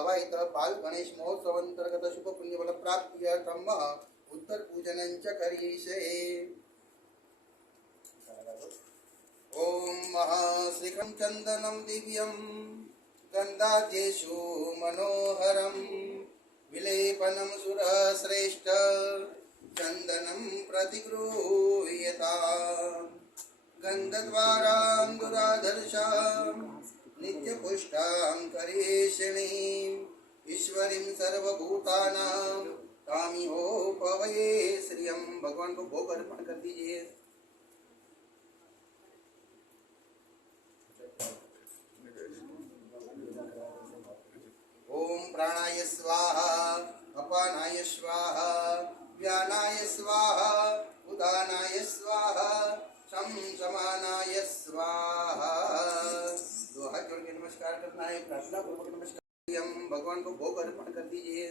आवाहित बाल गणेश महोत्सव अंतर्गत शुभ पुण्य फल प्राप्त्यर्थम उत्तर पूजनं च करिष्ये। ओम महाश्रीखं चंदनं दिव्यं गंधाद्येषु मनोहरं विलेपनं सुरश्रेष्ठ चंदनं प्रतिगृह्यताम् गंधद्वारां दुराधर्षां नित्यपुष्टां करेशिणीं ईश्वरीं सर्वभूतानां कामिहोपवये श्रियं। भगवान को भोग अर्पण कर दीजिए। ओम प्राणाय स्वाहा अपानाय स्वाहा व्यानाय स्वाहा उदानाय स्वाहा सम समानाय स्वाहा। दो हाथ जोड़ के नमस्कार करना है, प्रार्थना पूर्वक नमस्कार। हम भगवान को भोग अर्पण कर दीजिए।